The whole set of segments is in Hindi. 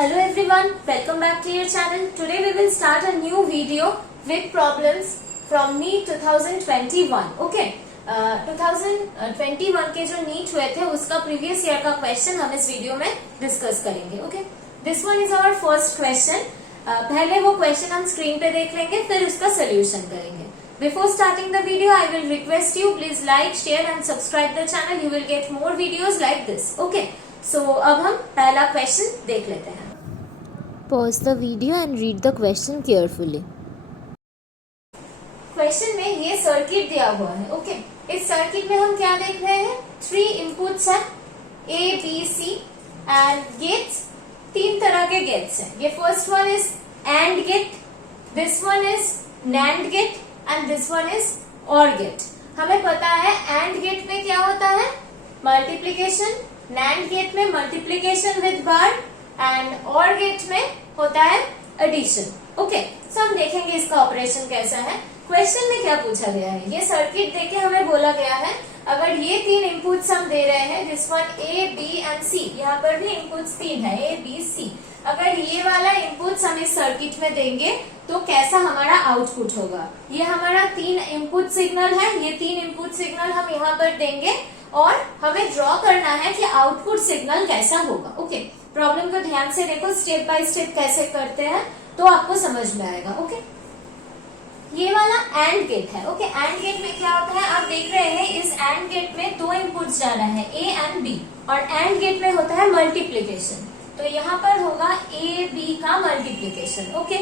Hello everyone, welcome back to your channel. Today we will start a new video with problems from NEET 2021. Okay, 2021 के जो NEET हुए थे उसका प्रीवियस ईयर का क्वेश्चन हम इस वीडियो में डिस्कस करेंगे. Okay, this one is our first question. पहले वो क्वेश्चन हम स्क्रीन पे देख लेंगे, फिर उसका सोल्यूशन करेंगे. Before starting the video, I will request you please like, share and subscribe the channel. You will get more videos like this. Okay. So अब हम पहला क्वेश्चन देख लेते हैं. Pause the video and read the question carefully. Question में ये सर्किट दिया हुआ है. ओके, इस सर्किट में हम क्या देख रहे हैं? 3 इनपुट्स हैं, A, B, C and gates. 3 तरह के गेट्स हैं. ये first one is and gate, this one is nand gate and this one is or gate. हमें पता है एंड गेट में क्या होता है? मल्टीप्लीकेशन. नैंड गेट में multiplication with bar and or gate में होता है एडिशन. ओके, सो हम देखेंगे इसका ऑपरेशन कैसा है. क्वेश्चन में क्या पूछा गया है? ये सर्किट देके हमें बोला गया है अगर ये 3 इनपुट्स हम दे रहे हैं, this one A, B and C, यहाँ पर भी इनपुट्स 3 है, A, B, C. अगर ये वाला इनपुट्स हम इस सर्किट में देंगे तो कैसा हमारा आउटपुट होगा? ये हमारा 3 इनपुट सिग्नल है. ये 3 इनपुट सिग्नल हम यहाँ पर देंगे और हमें ड्रॉ करना है कि आउटपुट सिग्नल कैसा होगा. ओके, प्रॉब्लम को ध्यान से देखो, स्टेप बाय स्टेप कैसे करते हैं तो आपको समझ में आएगा. ओके, ये वाला एंड गेट है. ओके, एंड गेट में क्या होता है? आप देख रहे हैं इस एंड गेट में 2 इनपुट्स जाना है, A एंड B, और एंड गेट में होता है मल्टीप्लीकेशन. तो यहाँ पर होगा A, B का multiplication. Okay,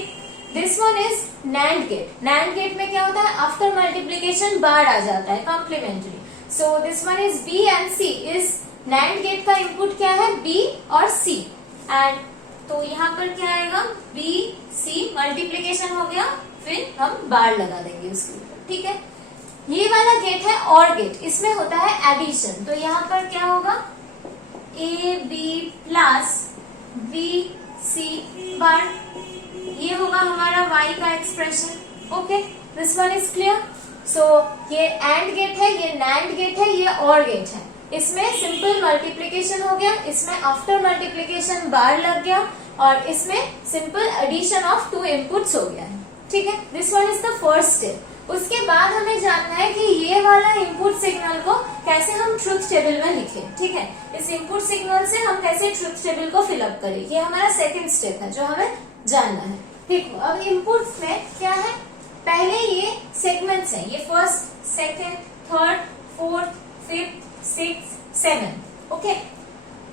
this one is nand gate. Nand gate में क्या होता है? आफ्टर मल्टीप्लीकेशन बार आ जाता है, complementary. So this one is B and C. इस नैंड गेट का इनपुट क्या है? B और C. एंड तो यहाँ पर क्या आएगा? B, C मल्टीप्लीकेशन हो गया, फिर हम बार लगा देंगे उसके ऊपर. ठीक है, ये वाला गेट है और गेट. इसमें होता है एडिशन. तो यहाँ पर क्या होगा? A, B plus B, C bar. ये होगा हमारा y का expression. Okay, this one is clear. So ये एंड गेट है, ये नैंड गेट है, ये और गेट है. इसमें सिंपल मल्टीप्लीकेशन हो गया, इसमें आफ्टर मल्टीप्लीकेशन बार लग गया, और इसमें सिंपल एडिशन ऑफ 2 इनपुट्स हो गया है. ठीक है, this one is the first step. उसके बाद हमें जानना है कि ये वाला इनपुट सिग्नल को कैसे हम ट्रुथ टेबल में लिखें. ठीक है, इस इनपुट सिग्नल से हम कैसे ट्रुथ टेबल को फिलअप करें, ये हमारा सेकंड स्टेप है जो हमें जानना है. देखो, अब इनपुट्स में क्या है? पहले ये सेगमेंट्स हैं, ये first, second, third, fourth, fifth, six, 7. Okay,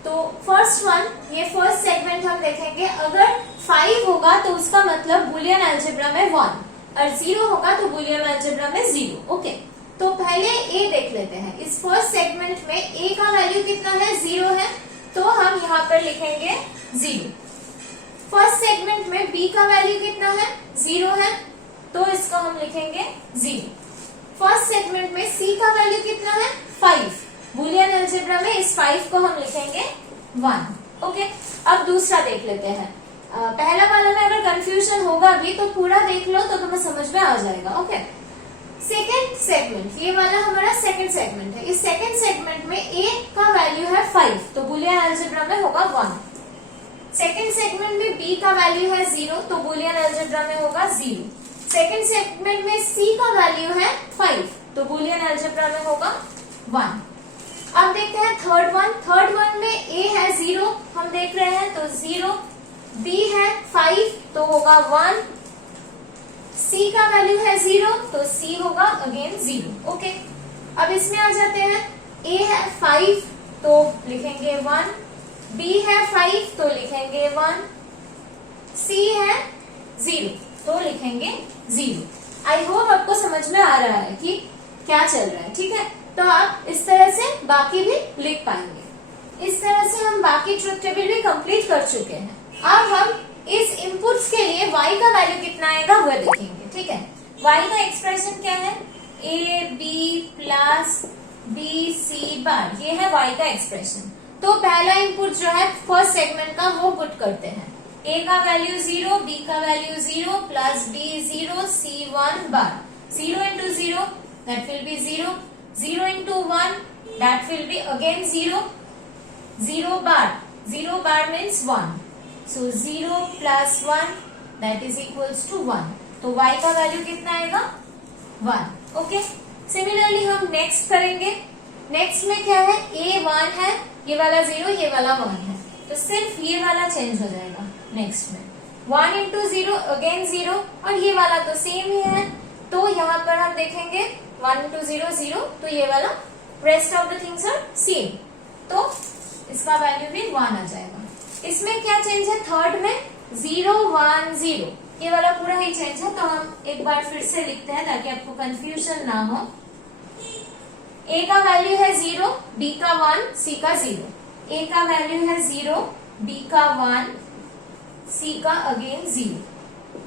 तो फर्स्ट वन, ये फर्स्ट सेगमेंट हम देखेंगे. अगर 5 होगा तो उसका मतलब बुलियन अलजेब्रा में 1, और 0 होगा तो बुलियन अलजेब्रा में 0. ओके, तो पहले A देख लेते हैं. इस फर्स्ट सेगमेंट में A का वैल्यू कितना है? 0 है, तो हम यहाँ पर लिखेंगे 0. फर्स्ट सेगमेंट में B का वैल्यू कितना है? 0 है, तो इसको हम लिखेंगे 0. फर्स्ट सेगमेंट में C का वैल्यू कितना है? 5. बुलियन अलजेब्रा में इस 5 को हम लिखेंगे 1. ओके, अब दूसरा देख लेते हैं. पहला वाला में अगर कंफ्यूजन होगा भी तो पूरा देख लो तो तुम्हें समझ में आ जाएगा. ओके, सेकेंड सेगमेंट, ये वाला हमारा सेकेंड सेगमेंट है. इस सेकेंड सेगमेंट में A का वैल्यू है 5, तो बुलियन अलजेब्रा में होगा 1. सेकेंड सेगमेंट में B का वैल्यू है 0, तो बुलियन अलजेब्रा में होगा 0. सेकेंड सेगमेंट में C का वैल्यू है 5, तो बुलियन अलजेब्रा में होगा 1. अब देखते हैं थर्ड वन. थर्ड वन में A है 0, हम देख रहे हैं, तो 0. B है 5, तो होगा 1. C का वैल्यू है 0, तो C होगा अगेन 0. ओके, अब इसमें आ जाते हैं. A है 5, तो लिखेंगे 1. B है 5, तो लिखेंगे 1. C है 0, तो लिखेंगे 0. आई होप आपको समझ में आ रहा है कि क्या चल रहा है. ठीक है, तो आप इस तरह से बाकी भी लिख पाएंगे. इस तरह से हम बाकी ट्रुथ टेबल भी कंप्लीट कर चुके हैं. अब हम इस इनपुट्स के लिए y का वैल्यू कितना आएगा वह देखेंगे. ठीक है, y का एक्सप्रेशन क्या है? A, B plus B, C bar. ये है y का एक्सप्रेशन. तो पहला इनपुट जो है फर्स्ट सेगमेंट का वो पुट करते हैं. A का वैल्यू 0, B का value 0 plus B 0, C 1 bar. 0 into 0 that will be 0. 0 into 1 that will be again 0. 0 bar. 0 bar means 1. So 0 plus 1 that is equals to 1. तो y का वैल्यू कितना आएगा 1. ओके. सिमिलरली हम नेक्स्ट करेंगे. नेक्स्ट में क्या है, a 1 है, ये वाला 0, ये वाला 1 है, तो सिर्फ ये वाला चेंज हो जाएगा. नेक्स्ट में 1 इंटू 0 अगेन 0, और ये वाला तो सेम ही है, तो यहाँ पर हम देखेंगे 1 इंटू 0 0, तो ये वाला rest of the things are same, तो इसका वैल्यू भी 1 आ जाएगा. इसमें क्या चेंज है, थर्ड में 0 1 0, ये वाला पूरा ही चेंज है. तो हम एक बार फिर से लिखते हैं ताकि आपको कंफ्यूजन ना हो. a का वैल्यू है 0, b का 1, c का 0. a का वैल्यू है 0, b का 1, c का अगेन 0.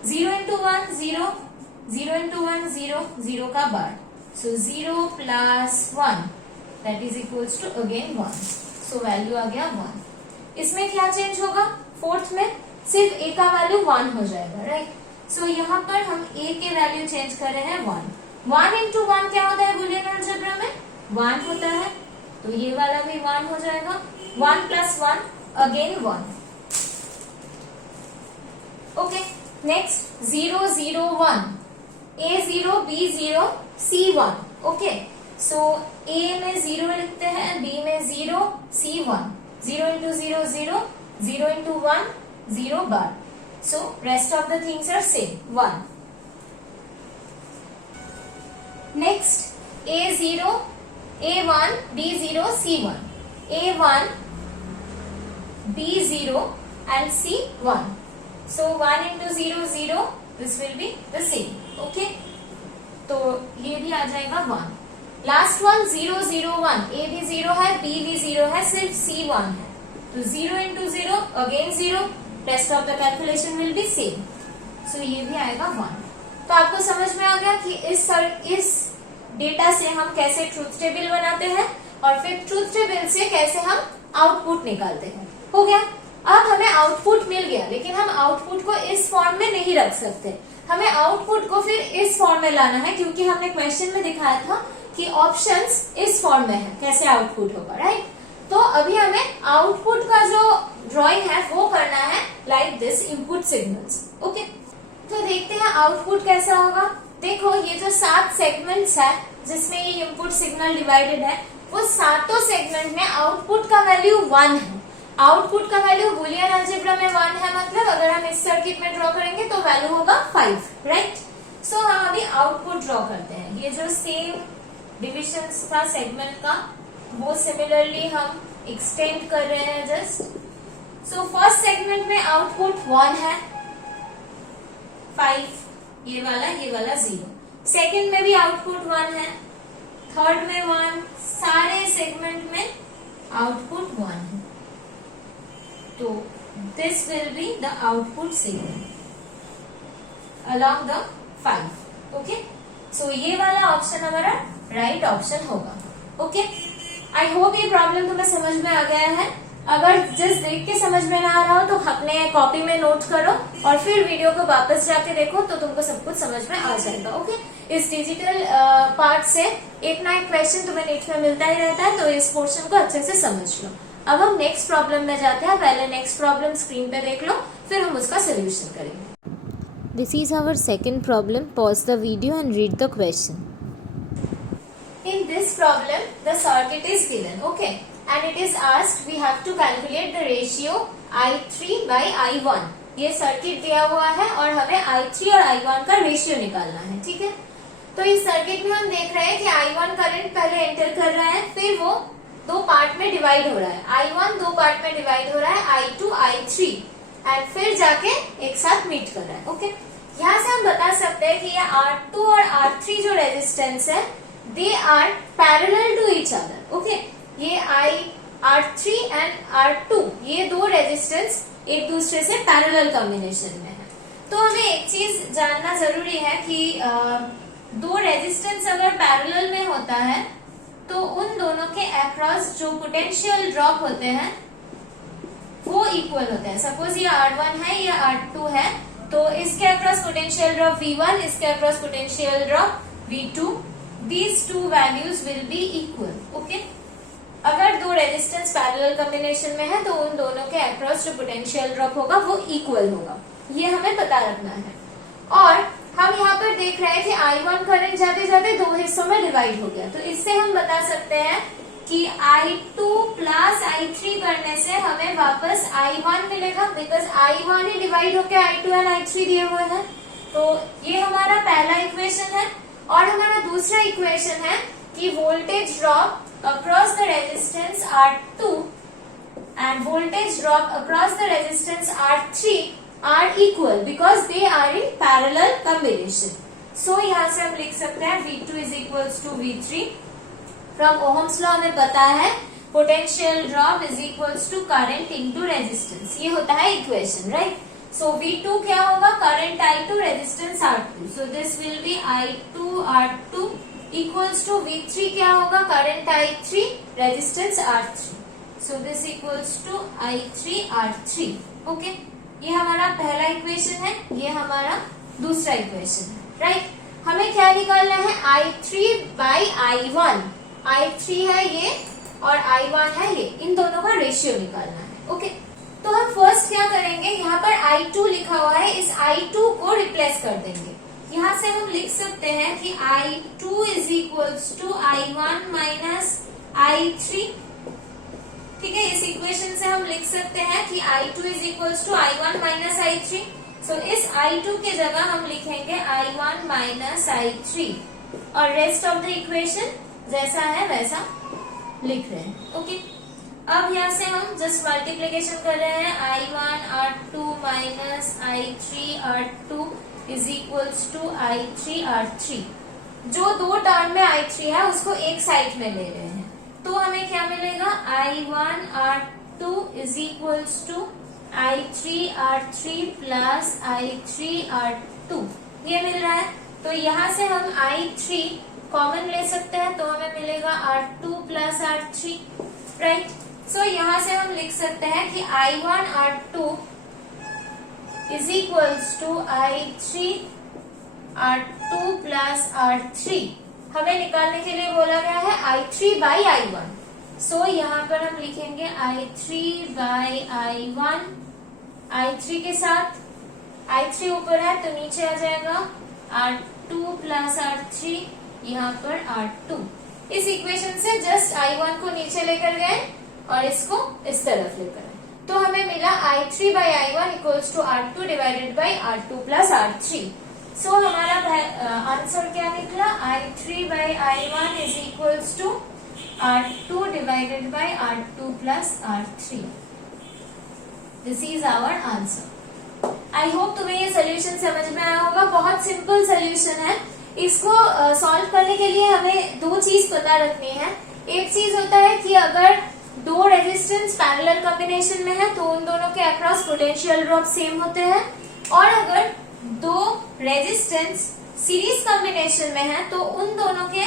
0 इंटू 1 0, 0 इंटू 1 0, 0 का bar. So 0 plus 1 that is equals to again 1. So value आ गया 1. इसमें क्या चेंज होगा, फोर्थ में सिर्फ a का वैल्यू 1 हो जाएगा, राइट. सो यहाँ पर हम a के वैल्यू चेंज कर रहे हैं 1. 1 इंटू 1 क्या होता है बुलियन अलजेब्रा में, 1 होता है, तो ये वाला भी 1 हो जाएगा. 1 plus 1 again 1. Okay. Next 0 0 1, a 0 b 0 c 1. Okay. So a में 0 लिखते हैं, b में 0, c 1. 0 into 0 0, 0 into 1 0 bar. So rest of the things are same 1. Next a 0 a 1 b 0 c 1. a 1 b 0 and c 1. So 1 into 0 0, this will be the same. Okay. तो ये भी आ जाएगा 1. लास्ट वन 0 0 1, a भी 0 है, b भी 0 है, सिर्फ c 1 है, तो 0 into 0 again 0. Rest of the calculation will be same. So ये भी आएगा 1. तो आपको समझ में आ गया कि इस डेटा से हम कैसे ट्रूथ टेबल बनाते हैं और फिर ट्रूथ टेबल से कैसे हम आउटपुट निकालते हैं. हो गया. अब हमें आउटपुट मिल गया, लेकिन हम आउटपुट को इस फॉर्म में नहीं रख सकते. हमें आउटपुट को फिर इस फॉर्म में लाना है, क्योंकि हमने क्वेश्चन में दिखाया था कि ऑप्शंस इस फॉर्म में है, कैसे आउटपुट होगा, राइट. तो अभी हमें आउटपुट का जो ड्राइंग है वो करना है like this input signals. Okay. तो देखते हैं आउटपुट कैसा होगा. देखो ये जो 7 सेगमेंट्स है जिसमें ये इनपुट सिग्नल डिवाइडेड है, वो सातों सेगमेंट में आउटपुट का वैल्यू 1 है. आउटपुट का वैल्यू बुलियन अलजेब्रा में 1 है, मतलब अगर हम इस सर्किट में ड्रॉ करेंगे तो वैल्यू होगा 5, राइट. सो हम अभी आउटपुट ड्रॉ करते हैं. ये जो सेम डिविजन था सेगमेंट का, वो सिमिलरली हम एक्सटेंड कर रहे हैं जस्ट. सो फर्स्ट सेगमेंट में आउटपुट 1 है, 5, ये वाला 0. सेकंड में भी आउटपुट 1 है, थर्ड में 1, सारे सेगमेंट में आउटपुट 1 है. तो this will be the output signal along the 5. Okay. So ये वाला ऑप्शन हमारा राइट ऑप्शन होगा. ओके. आई होप ये प्रॉब्लम तुम्हें समझ में आ गया है. अगर जस्ट देख के समझ में ना आ रहा हो तो अपने कॉपी में नोट करो और फिर वीडियो को वापस जाके देखो, तो तुमको सब कुछ समझ में आ जाएगा. ओके. इस डिजिटल पार्ट से एक ना एक क्वेश्चन तुम्हें नीट में मिलता ही रहता है, तो इस पोर्शन को अच्छे से समझ लो. अब हम नेक्स्ट प्रॉब्लम में जाते हैं. पहले नेक्स्ट प्रॉब्लम स्क्रीन पे देख लो, फिर हम उसका सोल्यूशन करेंगे. This is our second problem. Pause the video and read the question. In this problem, the circuit is given, okay, and it is asked we have to calculate the ratio I3 by I1. ये सर्किट दिया हुआ है और हमें I3 और I1 का रेशियो निकालना है. ठीक है. तो इस सर्किट में हम देख रहे हैं कि I1 करंट पहले एंटर कर रहा है, फिर वो 2 पार्ट में डिवाइड हो रहा है. I1 2 पार्ट में डिवाइड हो रहा है, I2 I3, एंड फिर जाके एक साथ मीट कर रहा है. ओके. यहाँ से हम बता सकते हैं कि ये R2 और R3 जो रेजिस्टेंस है, they are parallel to each other. Okay. ये R3 एंड R2, ये 2 रेजिस्टेंस एक दूसरे से पैरेलल कॉम्बिनेशन में है. तो हमें एक चीज जानना जरूरी है कि 2 रेजिस्टेंस अगर पैरेलल में होता है तो उन दोनों के अक्रॉस जो पोटेंशियल ड्रॉप होते हैं वो इक्वल होते हैं. सपोज ये R1 है, ये R2 है, तो इसके अक्रॉस पोटेंशियल ड्रॉप V1, इसके across potential drop V2. These 2 values will be equal. Okay. अगर दो रेजिस्टेंस पैरेलल कॉम्बिनेशन में है तो उन दोनों के अक्रॉस जो पोटेंशियल ड्रॉप होगा वो इक्वल होगा, ये हमें पता रखना है। और हम यहाँ पर देख रहे हैं कि I1 करंट जाते जाते दो हिस्सों में डिवाइड हो गया, तो इससे हम बता सकते हैं कि I2 प्लस I3 करने से हमें वापस I1 मिलेगा, बिकॉज I1 ही डिवाइड होकर I2 एंड I3 दिए हुए हैं। तो ये हमारा पहला इक्वेशन है। और हमारा दूसरा इक्वेशन है कि voltage drop across the resistance R2 and voltage drop across the resistance R3 are equal because they are in parallel combination. So यहाँ से हम लिख सकते हैं V2 is equals to V3. From Ohm's law हमें पता है potential drop is equals to current into resistance. ये होता है इक्वेशन, right? So V2 क्या होगा? Current I2 resistance R2. So this will be I2 R2 equals to V3 क्या होगा? Current I3 resistance R3. So this equals to I3 R3. Okay? ये हमारा पहला इक्वेशन है, ये हमारा दूसरा इक्वेशन है, राइट? हमें क्या निकालना है? I3 by I1. I3 है ये और I1 है ये, इन दोनों का रेशियो निकालना है। ओके, तो हम फर्स्ट क्या करेंगे, यहाँ पर I2 लिखा हुआ है, इस I2 को रिप्लेस कर देंगे। यहाँ से हम लिख सकते हैं कि I2 is equals to I1 minus I3। ठीक है, इस इक्वेशन से हम लिख सकते हैं कि I2 is equals to I1 minus I3। So इस I2 के जगह हम लिखेंगे I1 माइनस I3 और रेस्ट ऑफ द इक्वेशन जैसा है वैसा लिख रहे हैं। ओके, अब यहाँ से हम जस्ट मल्टीप्लीकेशन कर रहे हैं। I1 R2 minus I3 R2 is equals to I3 R3। जो दो टर्म में I3 है उसको एक साइड में ले रहे हैं, तो हमें क्या मिलेगा? I1 R2 is equals to I3 R3 plus I3 R2, ये मिल रहा है। तो यहाँ से हम I3 कॉमन ले सकते हैं, तो हमें मिलेगा R2 प्लस R3, राइट? सो यहाँ से हम लिख सकते हैं कि I1 R2 is equals to I3 R2 plus R3 हमें निकालने के लिए बोला गया है I3 by I1। सो यहाँ पर हम लिखेंगे I3 by I1, I3 के साथ I3 ऊपर है तो नीचे आ जाएगा R2 plus R3, यहाँ पर R2। इस इक्वेशन से जस्ट I1 को नीचे लेकर गए और इसको इस तरफ लेकर आए, तो हमें मिला I3 by I1 equals to R2 divided by R2 plus R3। So हमारा आंसर क्या निकला? I3 by I1 is equals to R2 divided by R2 plus R3। This is our answer. I hope तुम्हें ये सोल्यूशन समझ में आया होगा। बहुत सिंपल सोल्यूशन है। इसको सॉल्व करने के लिए हमें दो चीज पता रखनी है। एक चीज होता है कि अगर दो रेजिस्टेंस पैरेलल कॉम्बिनेशन में है तो उन दोनों के अक्रॉस पोटेंशियल ड्रॉप सेम होते हैं, और अगर दो रेजिस्टेंस सीरीज कॉम्बिनेशन में है तो उन दोनों के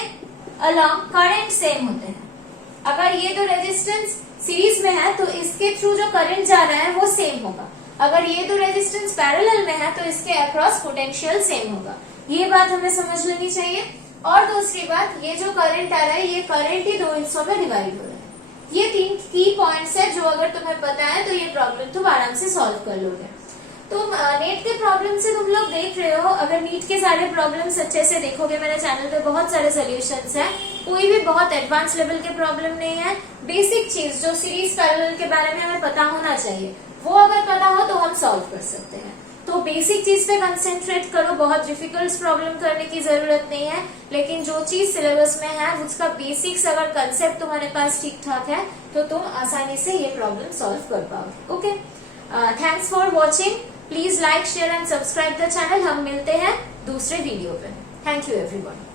अलॉन्ग करंट सेम होते हैं। अगर ये दो रेजिस्टेंस सीरीज में है तो इसके थ्रू जो करंट जा रहा है वो सेम होगा। अगर ये दो रेजिस्टेंस पैरेलल में है तो इसके अक्रॉस पोटेंशियल सेम होगा। ये बात हमें समझ लेनी चाहिए। और दूसरी बात, ये जो करंट आ रहा है ये करंट ही दो हिस्सों में डिवाइड हो रहा है। ये तीन की पॉइंट्स है जो अगर तुम्हें पता है तो ये प्रॉब्लम तुम आराम से सॉल्व कर लोगे। तुम नीट के प्रॉब्लम से तुम लोग देख रहे हो, अगर नीट के सारे प्रॉब्लम्स अच्छे से देखोगे, मेरे चैनल पे बहुत सारे सोल्यूशंस हैं, कोई भी बहुत एडवांस लेवल के प्रॉब्लम नहीं है। बेसिक चीज जो सीरीज पैरेलल के बारे में हमें पता होना चाहिए वो अगर पता हो तो हम सॉल्व कर सकते हैं। तो बेसिक चीज पे कंसेंट्रेट करो, बहुत डिफिकल्ट प्रॉब्लम करने की जरूरत नहीं है। लेकिन जो चीज सिलेबस में है उसका बेसिक्स अगर कंसेप्ट तुम्हारे पास ठीक ठाक है तो तुम आसानी से ये प्रॉब्लम सॉल्व कर पाओगे। Okay, thanks for watching. Please like, share and subscribe the channel. हम मिलते हैं दूसरे वीडियो पे। Thank you everyone.